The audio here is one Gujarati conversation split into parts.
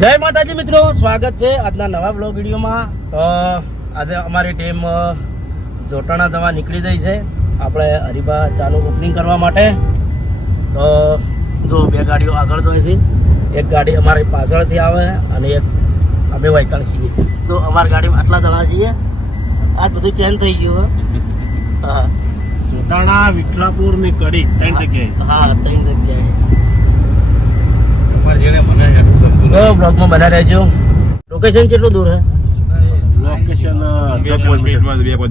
જય માતાજી મિત્રો, સ્વાગત છે આજના નવા બ્લોગ વિડીયોમાં. તો આજે અમારી ટીમ જોટાણા જવા નીકળી જાય છે આપણે હરિભા ચાનું ઓપનિંગ કરવા માટે. તો જો બે ગાડીઓ આગળ જોઈએ છે, એક ગાડી અમારી પાછળથી આવે અને એક અમે વાયકાલ છીએ. તો અમારી ગાડીમાં આટલા જણા છીએ. આજ બધું ચેન્જ થઈ ગયું. હા, જોટાણા વિઠલાપુર ની કડી 3 જગ્યાએ. હા, 3 જગ્યાએ. મને બ્લોગમાં બના રહેજો. લોકેશન કેટલું દૂર હે? લોકેશન 5 મિનિટમાં 5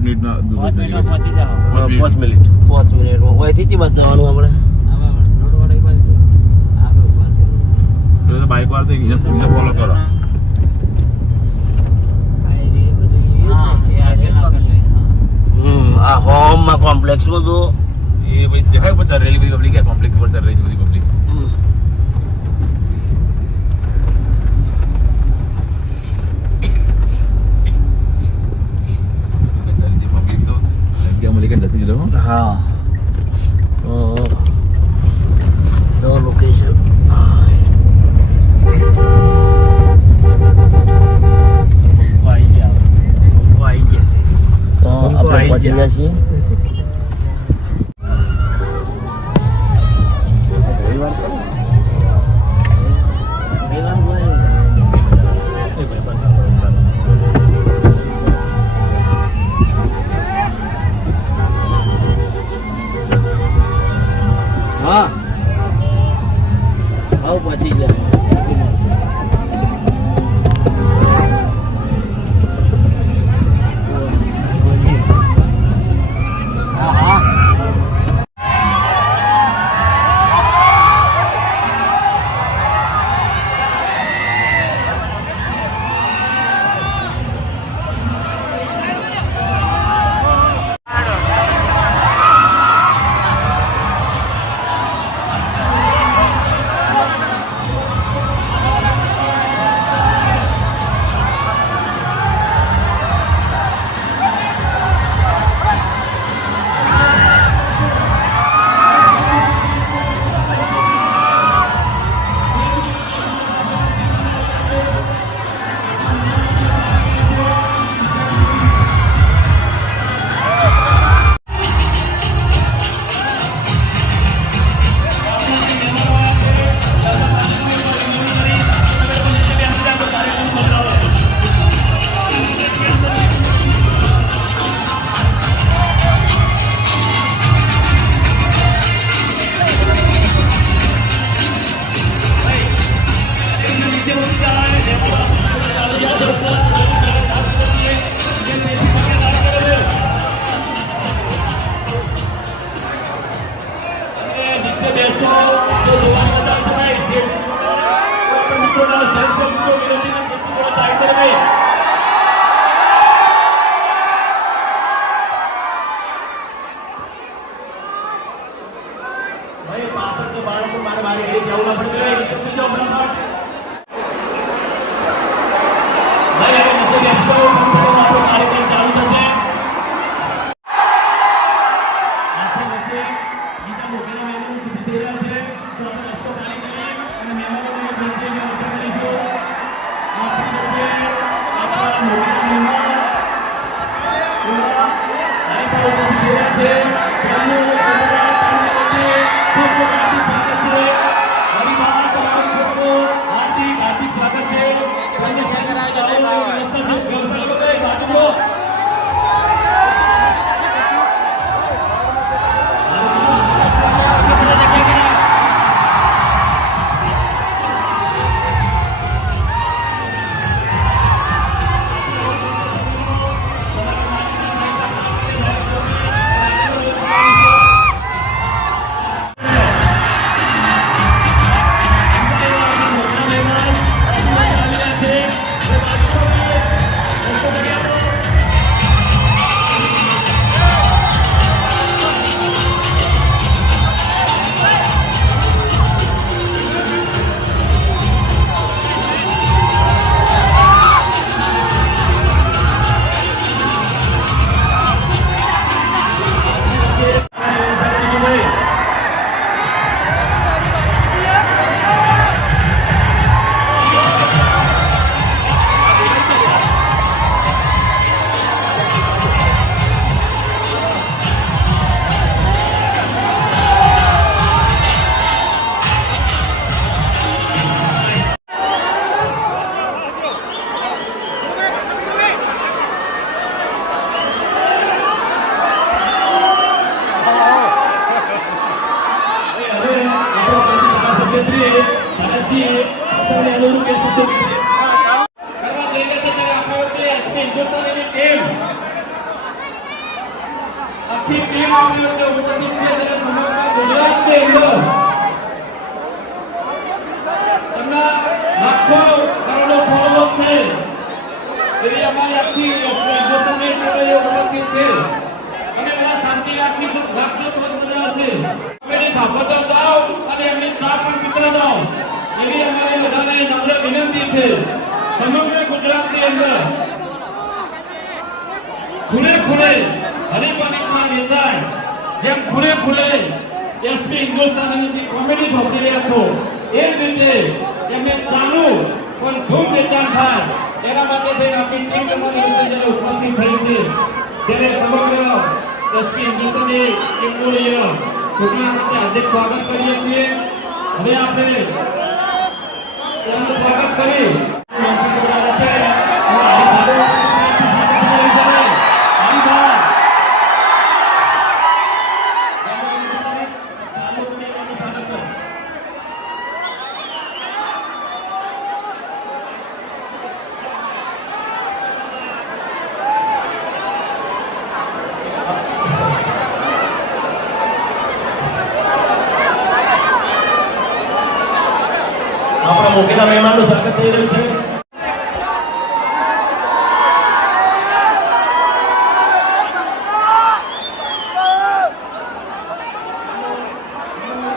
મિનિટ. 5 મિનિટમાં. ઓયથી ચી બાજુ જવાનું આપણે? બાઇક વાર તો ફોલો કરો. આ હોમમાં કોમ્પ્લેક્સમાં તો એ ભાઈ દેખાય પછી રેલી બધી પબ્લિક કોમ્પ્લેક્સ પર ચાલી રહી છે બધી પબ્લિક. પબ્લિક તો જગ્યા મળી કે નથી જતો. હા. તો લોકેશન તો આપણે પહોંચી ગયા છીએ. હા, આવું પહોંચી ગયા. શું કે શું કરવા જઈ રહ્યા છે ત્યારે આપણા વચ્ચે એસપી હિન્દુસ્તાનની ટીમ આખી ટીમ આપણી વચ્ચે ઉપસ્થિત છે ત્યારે સમગ્ર ગુજરાતની અંદર એમના લાખો કરોડો ફોલોઅર છે એવી અમારી આખી હિન્દુસ્તાનની ટીમ ઉપસ્થિત છે અને બધા શાંતિ રાખીશું રાખશો તો જ મજા આવશે અમે સાંભળતા જાઓ અને એમની ચા પણ પીતા જાઓ એવી અમારી બધાને નમ્ર વિનંતી છે સમગ્ર ગુજરાતની અંદર ખૂણે ખૂણે હરિપાલિકાના નેતા જેમ ખૂણે ખૂણે એસપી હિન્દુસ્તાનની જે કોમેડી સોંપી રહ્યા છો એ જ રીતે એમને ચાલુ પણ ધૂમ વેચાણ થાય એના માટે થઈને આપણી ટીમ અમારી અંદર જ્યારે ઉપસ્થિત થઈ છે ત્યારે સમગ્ર એસપી હિન્દુસ્તાનની ટીમનું અહીંયા ઘટના સાથે હાર્દિક સ્વાગત કરીએ છીએ હવે આપણે એમનું સ્વાગત કરી આપણા મોટેલા મહેમાનનું સ્વાગત થઈ રહ્યું છે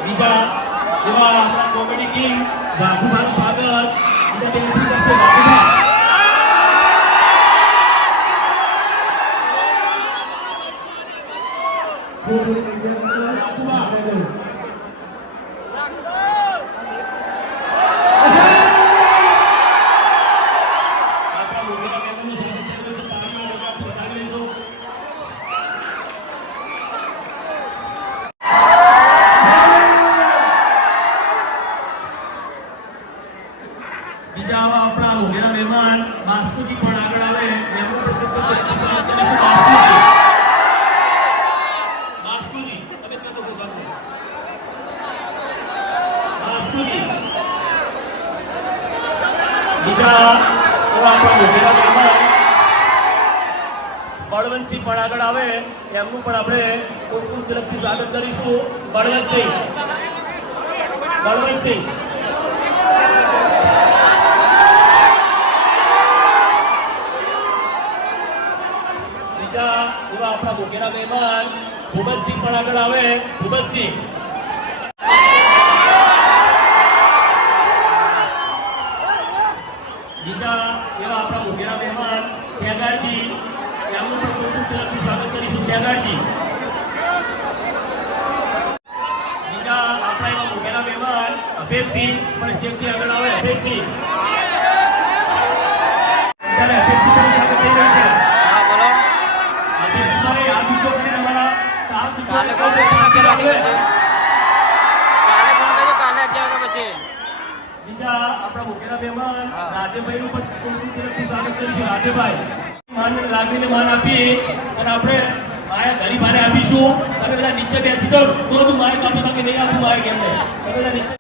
બીજા એવા કોમેડી કિંગ રાઘુભાઈનું સ્વાગત બીજા ટેન્સી કરશે રાઘુભાઈ બીજા આવા આપણા મોગેરા મહેમાન બાસ્કુજી પણ આગળ આવે એમનું બાસ્કુજી તમે કહો તો સાચું બાસ્કુજી બીજા આવા આપણા મોગેરા મહેમાન બળવંતસિંહ પણ આગળ આવે એમનું પણ આપણે ખૂબ ખૂબ દિલથી સ્વાગત કરીશું બળવંતસિંહ બીજા એવા આપણા મોગેરા મહેમાન ભૂપતસિંહ પણ આગળ આવે ભૂપતસિંહ બીજા એવા આપણા મોગેરા મહેમાન ખેગારજી એમનું પણ ખૂબ દિલથી સ્વાગત કરીશું ખેગારજી બીજા આપણા એવા મોગેરા મહેમાન અભેશસિંહ પણ સ્ટેજથી આગળ આવે અભેશસિંહ ત્યારે અભેશસિંહ સ્વાગત થઈ રહ્યું છે બીજા આપણા મોગેરા મહેમાન રાજેભાઈનું પણ સ્વાગત કરીશું રાજેભાઈ લાગણીને માન આપી અને આપણે માયા ગરીબ ભારે આપીશું તમે બધા નીચે બેસી દો તો હું મારે કાપી બાકી નહીં આપું મારે કેમ તમે બધા નીચે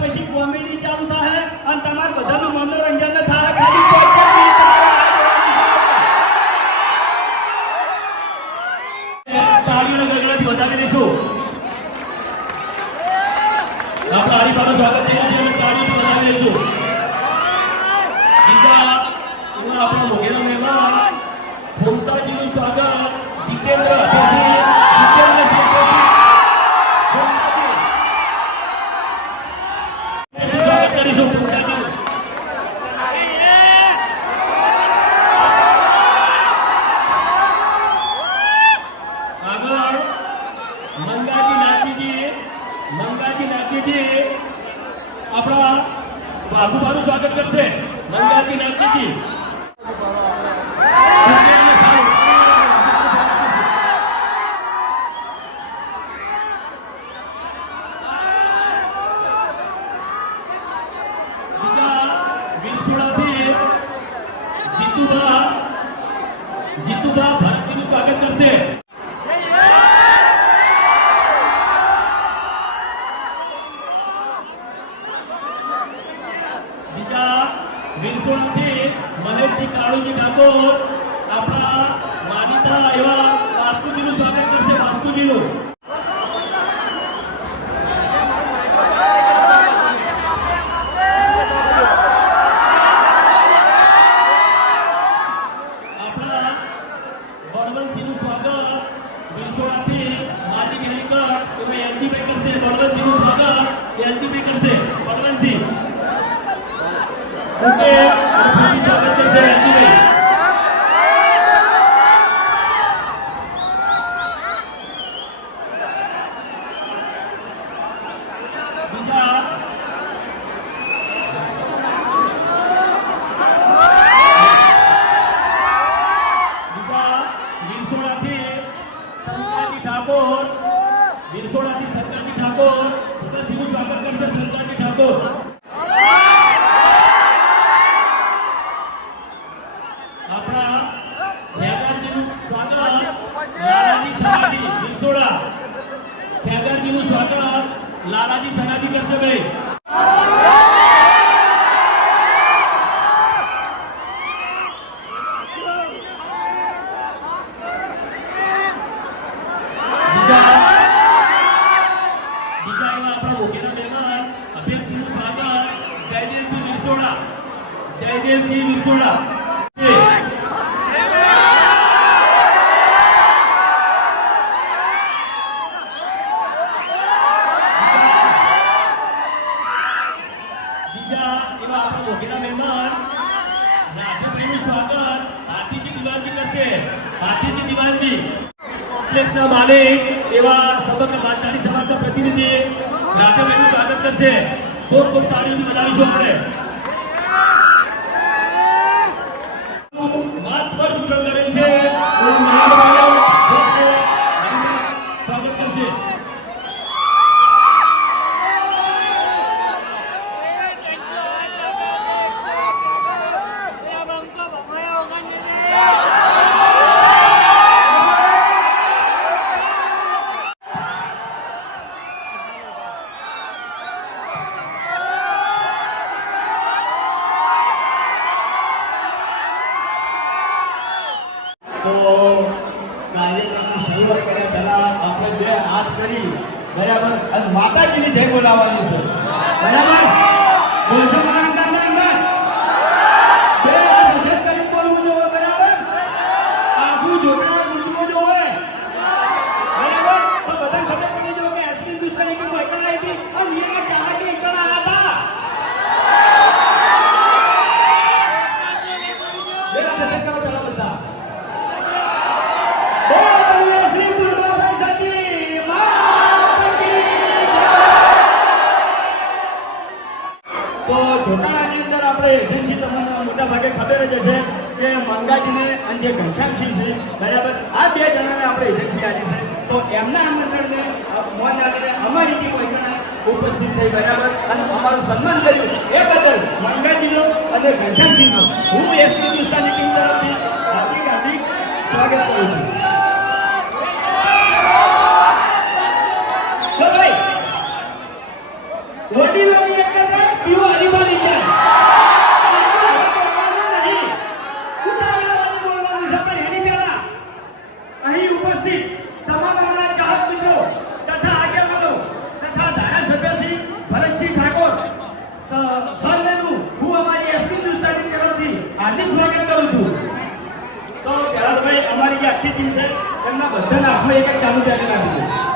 પછી કોમેડી ચાલુ થાય અને તમારે બધાનું મનોરંજન થાય ખાલી વધારી દઈશું આપણા હરિભાઈનું સ્વાગત થઈ રહ્યા છે તાળીથી વધારી દઈશું બીજા આપણા મોગેરા મહેમાન ફોમતાજીનું સ્વાગત જીતેન્દ્ર આપણા બાબુભાઈનું સ્વાગત કરશે મંગાજી નાથજી વિરસોડાથી જીતુભા ભારતસિંહનું સ્વાગત કરશે. બીજા વિરસોડાથી મહેશજી કાળુજી ઠાકોર આપણા માનીતા એવા વાસ્તુજીનું સ્વાગત કરશે. વાસ્તુજીનું આપણા બળવંતસિંહનું સ્વાગત વિરસોડાથી માટી ગિરીકર એવા એલજીભાઈ કરશે. બળવંતસિંહનું સ્વાગત એલજીભાઈ કરશે. બળવંતસિંહ ઓકે, સ્વાગત કરશે એલજીભાઈ. વિરસોડાથી સરકારજી ઠાકોર ભગતસિંહનું સ્વાગત કરશે. સરકારજી ઠાકોર આપણા ખેગારજીનું સ્વાગત લાલાજી સનાજી વિરસોડા. ખેગારજીનું સ્વાગત લાલાજી સનાજી કરશે. ભાઈ જયદેવસિંહ વિરસોડા. બીજા એવા આપણા મોઘેના મહેમાન રાજભાઈનું સ્વાગત હાથીજી દિવાનજી કરશે. હાથીજી દિવાનજી કોમ્પ્લેક્સના માલિક એવા સમગ્ર માતાની સમાજના પ્રતિનિધિ રાજભાઈનું સ્વાગત કરશે. ખૂબ ખૂબ તાળીઓથી વધાવીશું આપણે. તો કાર્યક્રમની શરૂઆત કર્યા પહેલા આપણે બે હાથ કરી બરાબર અને માતાજીની જય બોલાવવાની છે. બરાબર બોલશો મારા અંદર બે હાથ હજત કરી બોલવું જોઈએ. બરાબર આખું જોડા ગુંજવું જોઈએ. બરાબર તો બધા ખબર પડી જો કે એસપી હિન્દુસ્તાની કે એકલા આવી અને મેરા ચાહા કે એકલા હતા. બે હાથ હજત કરો પહેલા બધા. તો જોટાણાની અંદર આપણે એજન્સી તમને મોટા ભાગે ખબર જ હશે કે મંગાજીને અને જે ઘનશ્યામસિંહ છે બરાબર આ બે જણાને આપણે એજન્સી આપી છે. તો એમના આમંત્રણને મોન આવીને અમારી ટીમ ઉપસ્થિત થઈ બરાબર અને અમારું સન્માન કર્યું એ બદલ મંગાજીનો અને ઘનશ્યામસિંહનો હું એસપી હિન્દુસ્તાની ટીમ તરફથી હાર્દિક હાર્દિક સ્વાગત કરું છું. વડીલોની એક કથા પીવો હરીફાની છે. અહીં ઉપસ્થિત તમામ અમારા ચાહક મિત્રો તથા આગેવાનો તથા ધારાસભ્યશ્રી ભરતસિંહ ઠાકોર સર્વેનું હું અમારી એસપી હિન્દુસ્તાની તરફથી હાર્દિક સ્વાગત કરું છું. તો પહેલાભાઈ અમારી જે આખી ટીમ છે એમના બધાના હાથમાં એક ચાલુ ચાલી નાખ્યું છે.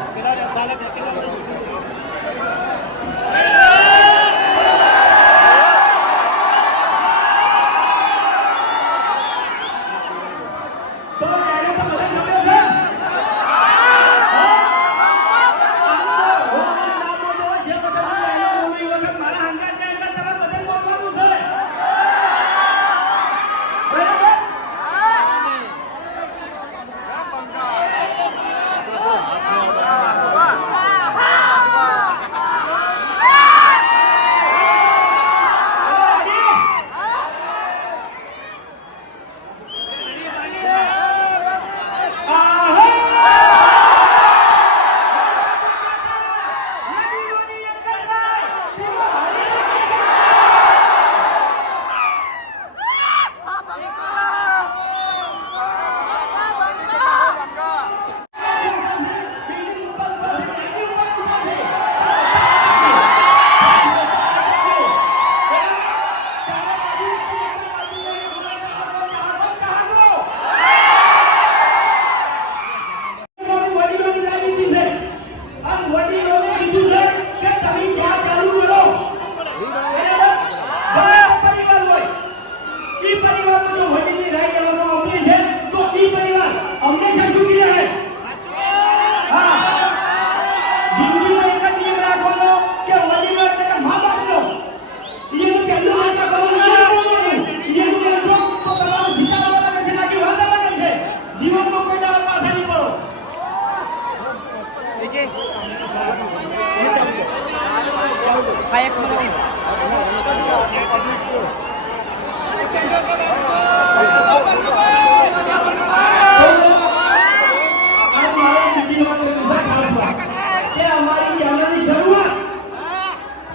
અમારી ચેનલની શરૂઆત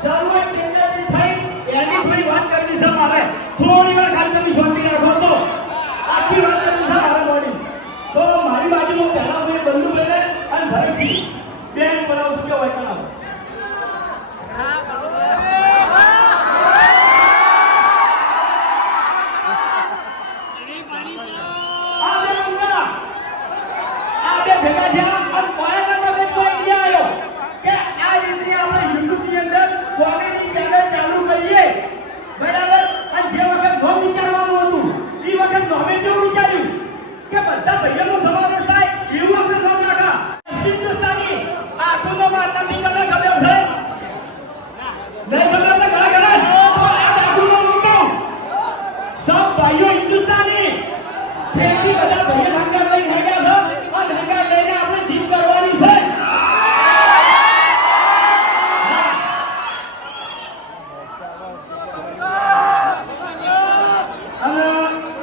ચેનલની થઈ એની થોડી વાત કરવી છે મારે. થોડી વાર ખાલી તમે શાંતિ રાખો તો આખી વાત કરવી છે મારે મોડી. તો મારી બાજુમાં પહેલા ભાઈ બંધુભાઈ અને ભરતસિંહ બેન બોલાવું છું કે હોય કલાવ. ભેગા થયા અને કોયાના તમે કોઈ ક્યાં આવ્યો કે આ રીતની આપણે યુટ્યુબ ની અંદર કોમેડી ચેનલ ચાલુ કરીએ બરાબર. અને જે વખત નોમ વિચારવાનું હતું એ વખત નોમે જેવું વિચાર્યું કે બધા ભાઈઓનો સમાવેશ થાય એવું આપણે નામ રાખા હિન્દુસ્તાની. આ આખું નામ આટલા નહીં તમને ખબર છે નહીં ખબર તો ઘણા ઘણા તો આ આખું નામ મૂકો સબ ભાઈઓ હિન્દુસ્તાની. જેથી બધા ભાઈઓ ધંધા લઈને હેગ્યા છે અને હેગા લઈને આપણે જીત કરવાની છે. અને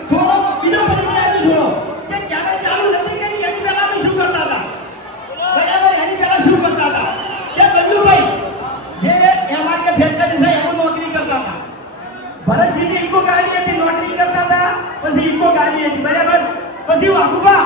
થોડો બીજો પરિચય આપી દો કે ચેનલ ચાલુ નથી કરી એની પહેલા આપણે શું કરતા હતા બરાબર. એની પહેલા શું કરતા હતા કે બલ્લુભાઈ જે એમાં કે ફેક્ટરી છે એમાં નોકરી કરતા હતા. ભરતસિંહની ઇકો ગાડી હતી નોકરી કરતા હતા. પછી ઇકો ગાડી હતી બરાબર. પછી વાઘુબા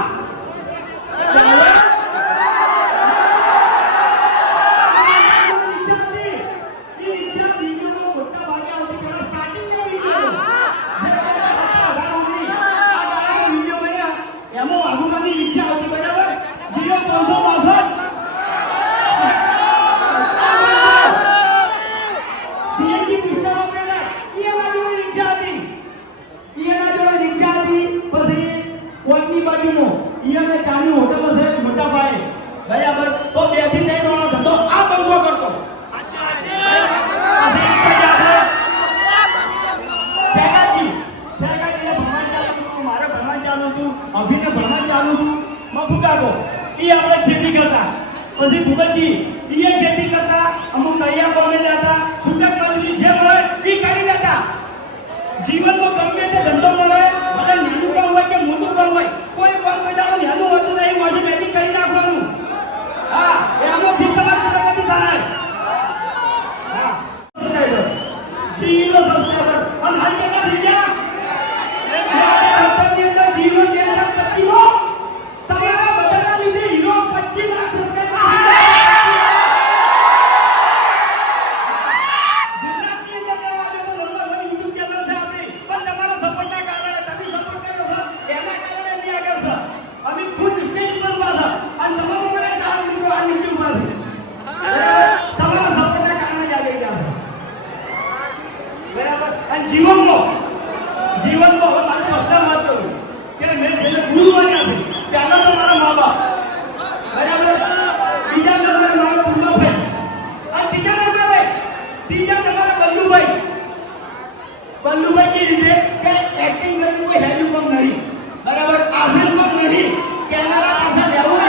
ચાની હોટલ છે મોટા ભાઈ બરાબર. તો 2 થી 3 વાળો ધંધો આ બંગો કરતો. મારે ભણવા ચાલુ હતું, અભિને ભણવા ચાલુ હતું. મફુકાકો એ આપણે ખેતી કરતા. પછી ભૂપતજી એ ખેતી કરતા. અમુક કૈયા બને જતા. છૂટક મજૂરી જે મળે એ કરી લેતા. જીવનમાં ગમે તે ધંધો મળે ભલે નાનું કામ હોય કે મોટું કામ હોય કોઈ કામ બજારો નાનું હોતું નહીં. વાંચી બેટિંગ કરી નાખવાનું. હા એમાંથી તમારી પ્રગતિ થાય. હા જીરો સબસ્ક્રાઇબર અને હાલ કેટલા થઈ ગયા જીરો તમારા બધાના લીધે હીરો 25 લાખ સબસ્ક્રાઇબર જીવનમાં હવે મારી પ્રશ્ન વાત કરું કે મેં જેને ગુરુ બન્યા છે પહેલા તો મારા મા બાપ બરાબર. બીજા નંબરે મારા પૂર્ણભાઈ અને ત્રીજા નંબરે બલ્લુભાઈ. બલ્લુભાઈ જે રીતે કે એક્ટિંગ કરવું કોઈ હેલું કામ નહીં બરાબર. આસિર પણ નહીં કેમેરા પાસે લેવું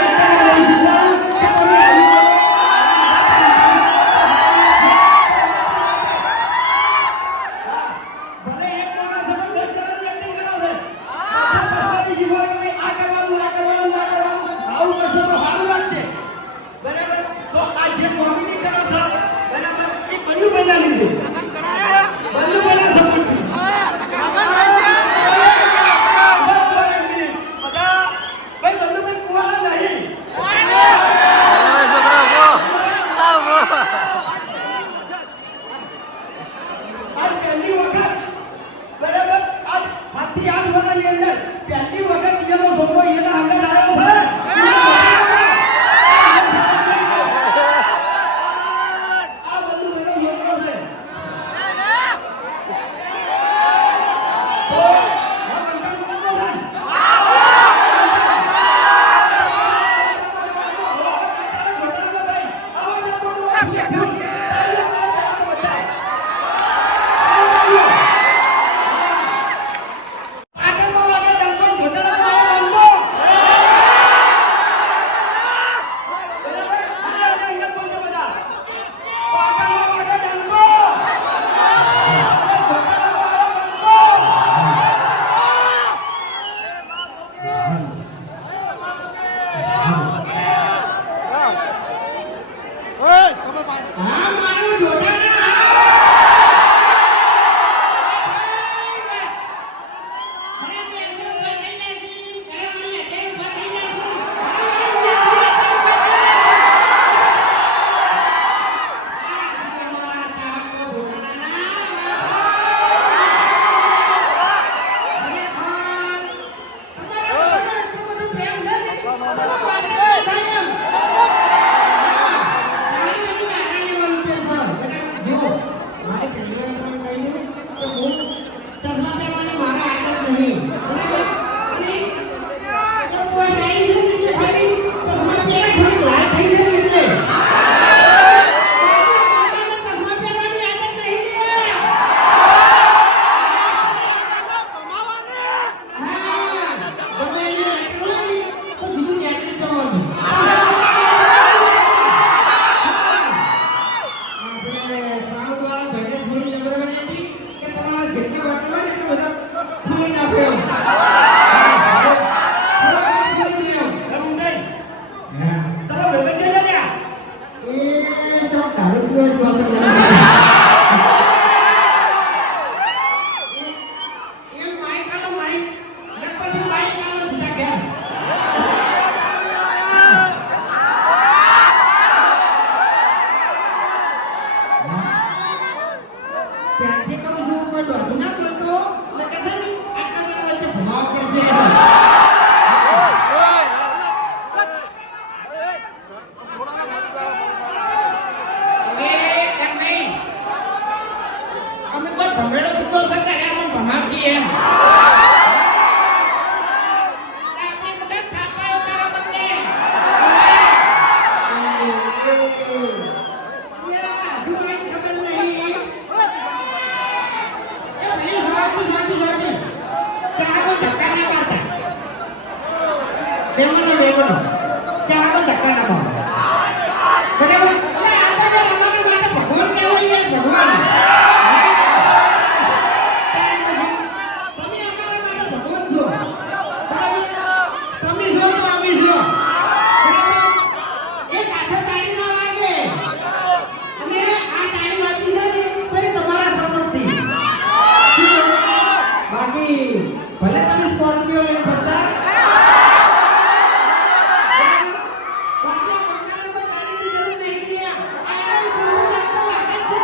ચોટમાં ને એટલું બધા ફૂલી નાખે એમ. ફૂલી દે એમ. એવું નહીં. હા. તારા ભાઈબંધ ક્યાં ગયા? એ જો તારું પીવા જ ગયો હતો. એ માઈક આલો માઈક. પછી માઈક આલો બીજા ઘેર. ત્યાંથી કહું છું કોઈ દોઢું ના બોલતો એટલે કે છે ને આટલા જણા વચ્ચે ભમાવો પડશે. એમ નહીં. અમે કોઈ ભમેડો દીધો છે કે એમ ભમાવશી એમ. આપણે બધા થાપાયો તારા બંને. યા, હજુ કાંઈ ખબર નહીં. એ ભાઈ, શાંતિ. ચાલો ધક્કા ના મારતા. બેવાનો. ચાલો ધક્કા ના મારતા. બરાબર? એટલે આપણે જે રમવા માટે ભગવાન કહેવાય એ ભગવાન. તમે અમારા માટે ભગવાન છો. બરાબર? તમે છો તો અમે છો. બરાબર? એક હાથે તાળી ના વાગે. અને આ તાળી વાગી છે ને તો એ તમારા સપોર્ટથી. બાકી ભલે તમે સ્કોર્પિયો લઈને ફરતા. બાકી આ બંગાળને કોઈ ગાડીની જરૂર નહીં લે. આ સુંદર રાખતો વાગે છે.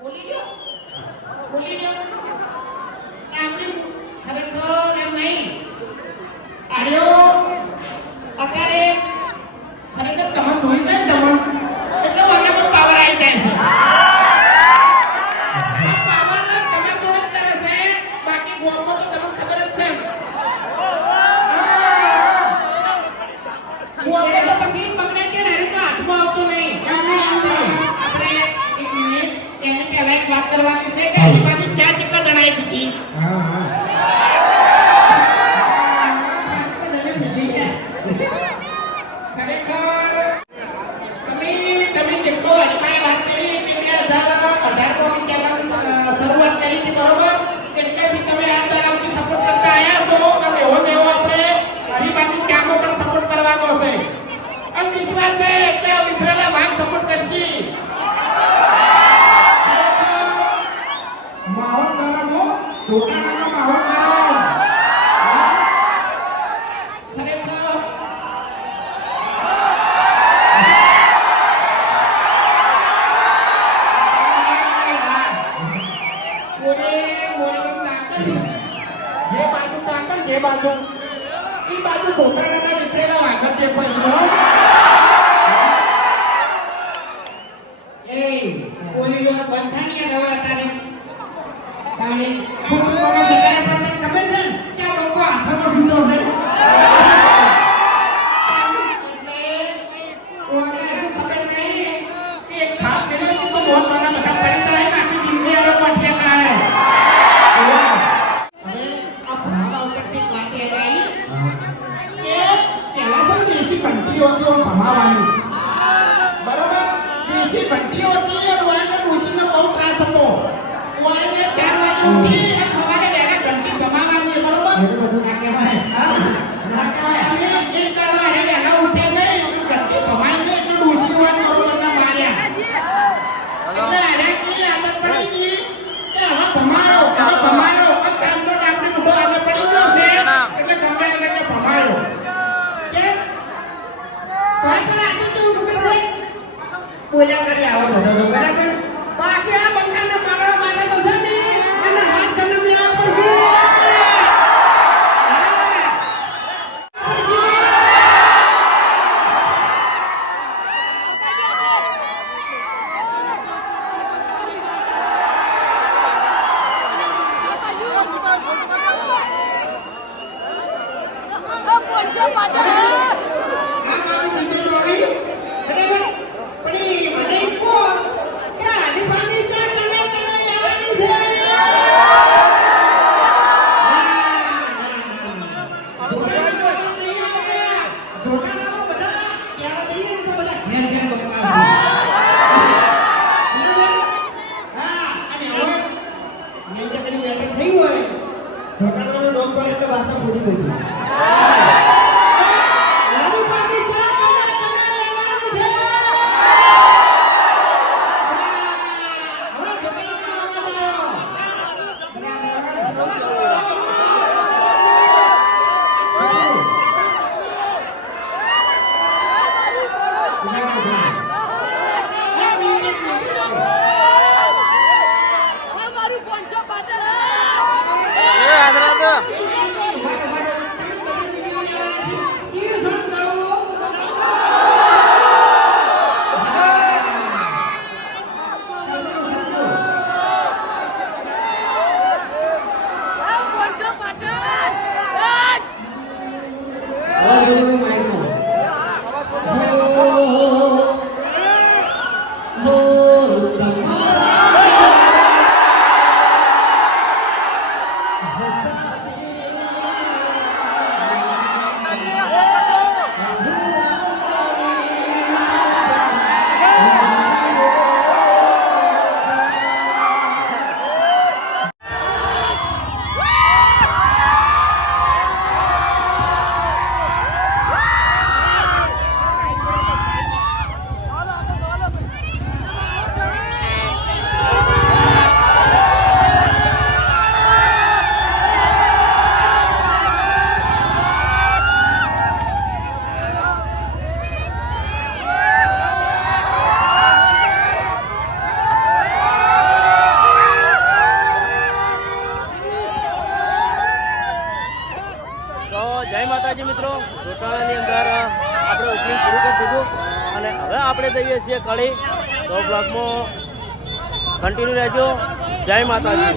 બોલી ગયો. આપણી ખરેખર એમ નહીં. આર્યો અત્યારે ખરેખર તમે જોઈ જાય ને તમે એટલે આના પર પાવર આવી જાય છે. આ પાવર તમે જોડે જ કરે છે. બાકી ગોળમાં તો તમને ખબર જ છે. ગોળમાં તો પછી પકડે કે નહીં તો હાથમાં આવતો નહીં. આપણે એક મિનિટ એને પહેલા એક વાત કરવાની છે કે એની પાસે 4 જેટલા જણાએ કીધી. ખરેખર તમે જેટલો હરિભાઈ વાત કરી કે 2018 ની શરૂઆત કરી હતી બરોબર એટલેથી તમે આ તરફથી સપોર્ટ કરતા આવ્યા છો અને એવો ને એવો આપણે હરિભાઈની કામો પણ સપોર્ટ કરવાનો છે અને વિશ્વાસ છે કે આ વિફરેલા ભાગ સપોર્ટ કરશી. માહોલ ગરમ હો, ટોટાણાનો માહોલ ગરમ. ખરેખર જે બાજુ ઈ બાજુ ટોટાણાના વિફરેલા વાગત છે પણ એ કોઈ બંધ થાય ને રવા તારે તારે ફૂટબોલનો વિચાર તમને ખબર છે ને કે આ લોકો હાથનો ઢૂંઢો છે એટલે ઓને ખબર નહીં કે ખાસ કરીને તો બહુ નાના બધા પડી જાય ને આખી જિંદગી હવે પટકે કાય. હવે આ ભણાવા ઉપરથી વાતે આવી કે પહેલા તો દેશી ઘંટીઓ હતી ભમાવાની બરોબર. દેશી ઘંટીઓ હતી અને વાયને ડોશીને બહુ ત્રાસ હતો. વાયને 4 વાગે ઉઠી અને સવારે વહેલા ઘંટી ભમાવાની બરોબર. અને એક દાડો એને વહેલા ઉઠ્યા નહીં અને ઘંટી ભમાઈ ગઈ એટલે ડોશી વાય બરોબરના માર્યા. એટલે આનાથી આદત પડી ગઈ કે હવે ભમાયો અને કામનો આપણે મોટો આદત પડી ગયો છે એટલે ગમે એને ભમાયો. કેમ? કોઈ પણ આટલું કેવું ખબર છે? બોલ્યા કરે આવો બધો બરાબર. બાકી આ બંગાળને મારવા માટે તો છે ને અને હાથ તમને લેવા પડશે. આ મારું બીજું જોઈ બરાબર. પણ એ મને કહો કે આદિવાસી છે તમે આવવાની છે. જોટાણામાં બધા કહેવા જઈએ ને તો બધા ઘેર ઘેર બકવાસ. જઈએ છીએ કળી. તો બ્લોગમાં કન્ટિન્યુ રહેજો. જય માતાજી.